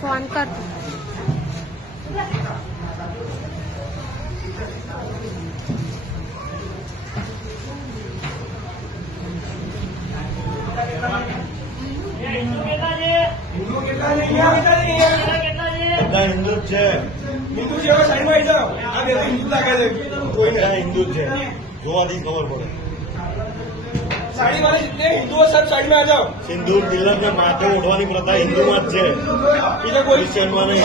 phone कर हिंदू છે હિન્દુ છે સાઈડમાં આવી જાઓ આ બે હિન્દુ લાગે છે કોઈને હિન્દુ છે જોવાથી ખબર પડે સાડી વાળી जितने हिंदू सब साइड में आ जाओ सिंदूर तिलक ने माथे ओढ़વાની પ્રથા હિન્દુમાં જ છે બીજા કોઈ ક્રિશ્ચિયનમાં નહીં